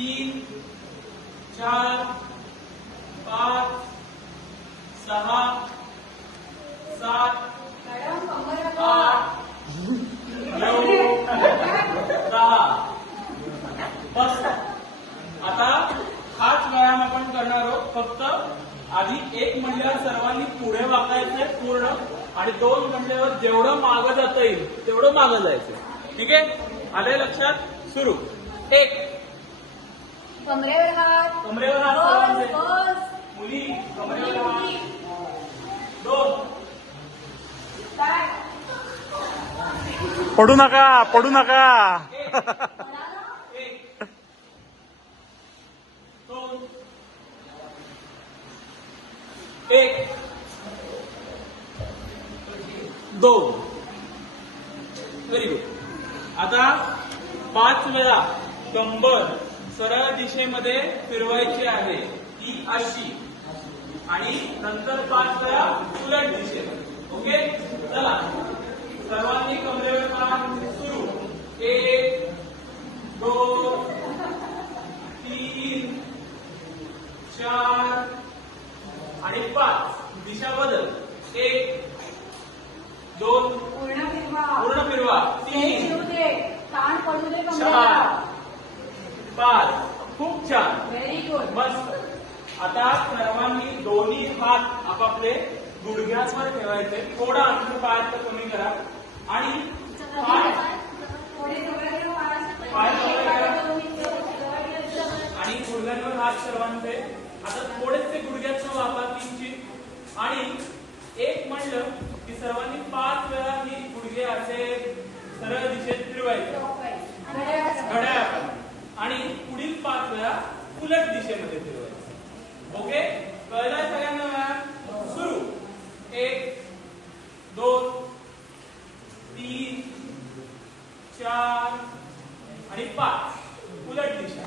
3 4 5 6 7 8 9 10 बस. आता हाच व्यायाम आपण करणार आहोत. फक्त आधी एक म्हणल्यावर सर्वांनी पुढे वाकायचंय पूर्ण आणि 2 म्हणल्यावर जेवढं मागं जाता येईल तेवढं मागं जायचं. ठीक आहे, आलंय लक्षात? सुरू. 1 कमरेवर हात सर्वांचे. बस मुली कमरेवर हात. 2 पडू नका, पडू नका. 1 2 1 2. Very good. आता 5 वेळा कंबर सरळ दिशेमध्ये फिरवायची आहे, ती अशी, आणि नंतर 5 वेळा उलट दिशेमध्ये. ओके, चला सर्वांनी कमरेवर हात. सुरू. 1 2 3 4 आणि 5. दिशा बदल. 1 2 पूर्ण पूर्ण फिरवा. 3 ताण पडू दे 4 5. खूप छान, व्हेरी गुड. मस्त. आता सर्वांनी दोन्ही हात आपापले गुडघ्यावर ठेवायचे. थोडा अंतर पायाचं कमी करा आणि पाय आणि गुडघ्यांवर हात सर्वांचे. आता थोडेसे गुडघ्याचं वापा किंचित, आणि 1 म्हणलं की सर्वांनी 5 वेळा ही गुडघे असे सरळ दिशेत फिरवायचे घड्याळाप्रमाणे, आणि पुढील 5 वेळा उलट दिशेमध्ये फिरवायचे. ओके, कळलं सगळ्यांना व्यायाम? सुरू. 1 2 3 4 आणि 5. उलट दिशा.